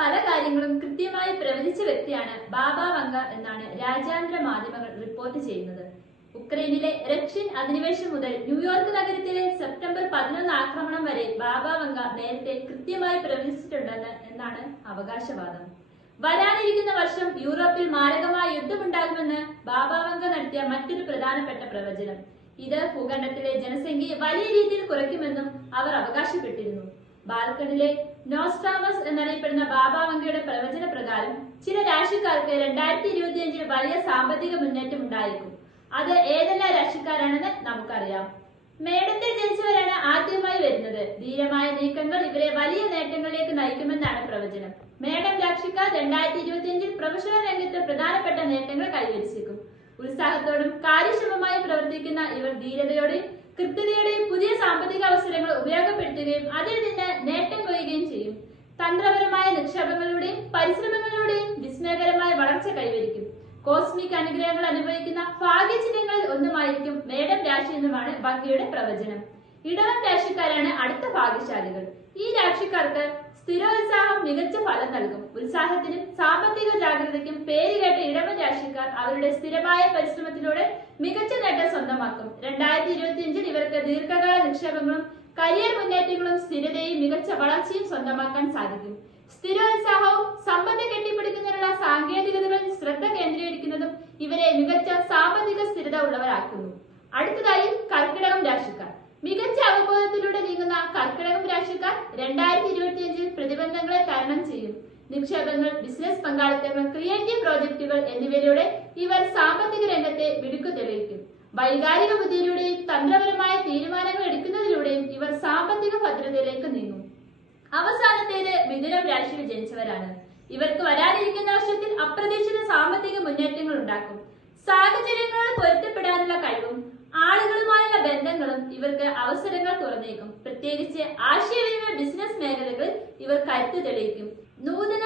പല കാര്യങ്ങളും കൃത്യമായി പ്രവചിച്ച വ്യക്തിയാണ് ബാബ വങ്ക എന്നാണ് രാജ്യാന്തര മാധ്യമങ്ങൾ റിപ്പോർട്ട് ചെയ്യുന്നത്. ഉക്രൈനിലെ റഷ്യൻ അധിനിവേശം മുതൽ ന്യൂയോർക്ക് നഗരത്തിലെ സെപ്റ്റംബർ പതിനൊന്ന് ആക്രമണം വരെ ബാബ വങ്ക നേരത്തെ കൃത്യമായി പ്രവചിച്ചിട്ടുണ്ടെന്ന് എന്നാണ് അവകാശവാദം. വരാനിരിക്കുന്ന വർഷം യൂറോപ്പിൽ മാരകമായ യുദ്ധമുണ്ടാകുമെന്ന് ബാബ വങ്ക നടത്തിയ മറ്റൊരു പ്രധാനപ്പെട്ട പ്രവചനം. ഇത് ഭൂഖണ്ഡത്തിലെ ജനസംഖ്യയെ വലിയ രീതിയിൽ കുറയ്ക്കുമെന്നും അവർ അവകാശപ്പെട്ടിരുന്നു. ബാൽക്കണിലെ നോസ്ട്രാമസ് എന്നറിയപ്പെടുന്ന ബാബ വങ്കയുടെ പ്രവചന പ്രകാരം ചില രാശിക്കാർക്ക് രണ്ടായിരത്തി ഇരുപത്തിയഞ്ചിൽ വലിയ സാമ്പത്തിക മുന്നേറ്റം ഉണ്ടായിരിക്കും അത് ഏതെല്ലാം രാശിക്കാരാണെന്ന് നമുക്കറിയാം. മേടത്തിൽ ജനിച്ചവരാണ് ആദ്യമായി വരുന്നത്. ധീരമായ നീക്കങ്ങൾ ഇവരെ വലിയ നേട്ടങ്ങളിലേക്ക് നയിക്കുമെന്നാണ് പ്രവചനം. മേടം രാക്ഷിക്കാർ രണ്ടായിരത്തി ഇരുപത്തിയഞ്ചിൽ പ്രൊഫഷണൽ രംഗത്ത് പ്രധാനപ്പെട്ട നേട്ടങ്ങൾ കൈവരിച്ചേക്കും. ഉത്സാഹത്തോടും കാര്യക്ഷമമായി പ്രവർത്തിക്കുന്ന ഇവർ ധീരതയോടെയും കൃത്യതയോടെയും സാമ്പത്തിക അവസരങ്ങൾ ഉപയോഗപ്പെടുത്തുകയും അതിൽ നിന്ന് നേട്ടം കൊയ്യുകയും ചെയ്യും. തന്ത്രപരമായ നിക്ഷേപങ്ങളിലൂടെയും പരിശ്രമങ്ങളിലൂടെയും വിസ്മയകരമായ വളർച്ച കൈവരിക്കും. കോസ്മിക് അനുഗ്രഹങ്ങൾ അനുഭവിക്കുന്ന ഭാഗ്യചിഹ്നങ്ങളിൽ ഒന്നുമായിരിക്കും മേടം രാശി എന്നുമാണ് ഭംഗിയുടെ പ്രവചനം. ഇടവം രാശിക്കാരാണ് അടുത്ത ഭാഗ്യശാലികൾ. ഈ രാശിക്കാർക്ക് സ്ഥിരോത്സാഹം മികച്ച ഫലം നൽകും. ഉത്സാഹത്തിനും സാമ്പത്തിക ജാഗ്രതയ്ക്കും പേരുകേട്ട ഇടവം രാശിക്കാർ അവരുടെ സ്ഥിരമായ പരിശ്രമത്തിലൂടെ മികച്ച നേട്ടം സ്വന്തമാക്കും. രണ്ടായിരത്തി ഇവർക്ക് ദീർഘകാല നിക്ഷേപങ്ങളും കരിയർ മുന്നേറ്റങ്ങളും സ്ഥിരതയും മികച്ച വളർച്ചയും സ്വന്തമാക്കാൻ സാധിക്കും. സ്ഥിരോത്സാഹവും സമ്പത്ത് കെട്ടിപ്പിടിക്കുന്നതിനുള്ള സാങ്കേതികതകളിൽ ശ്രദ്ധ കേന്ദ്രീകരിക്കുന്നതും ഇവരെ മികച്ച സാമ്പത്തിക സ്ഥിരത ഉള്ളവരാക്കുന്നു. അടുത്തതായി കർക്കിടകം രാശിക്കാർ. മികച്ച അവബോധത്തിലൂടെ നീങ്ങുന്ന കർക്കിടകം രാശിക്കാർ രണ്ടായിരത്തി ഇരുപത്തിയഞ്ചിൽ പ്രതിബന്ധങ്ങളെ തരണം ചെയ്യും. നിക്ഷേപങ്ങൾ ബിസിനസ് പങ്കാളിത്തങ്ങൾ ക്രിയേറ്റീവ് പ്രോജക്റ്റുകൾ എന്നിവയിലൂടെ ഇവർ സാമ്പത്തിക രംഗത്തെ മിടുക്കു തെളിയിക്കും. വൈകാരിക ബുദ്ധിയിലൂടെയും തന്ത്രപരമായ തീരുമാനങ്ങൾ എടുക്കുന്നതിലൂടെയും ഇവർ സാമ്പത്തിക ഭദ്രതയിലേക്ക് നീങ്ങും. അവസാനത്തേത് മിഥുനം രാശിയിൽ ജനിച്ചവരാണ്. ഇവർക്ക് വരാനിരിക്കുന്ന വർഷത്തിൽ അപ്രതീക്ഷിത സാമ്പത്തിക മുന്നേറ്റങ്ങൾ ഉണ്ടാക്കും. സാഹചര്യങ്ങളോട് പൊരുത്തപ്പെടാനുള്ള കഴിവും ആളുകളുമായുള്ള ബന്ധങ്ങളും ഇവർക്ക് അവസരങ്ങൾ തുറന്നേക്കും. പ്രത്യേകിച്ച് ആശയവിനിമയ ബിസിനസ് മേഖലകളിൽ ഇവർ കരുത്ത് തെളിയിക്കും. നൂതന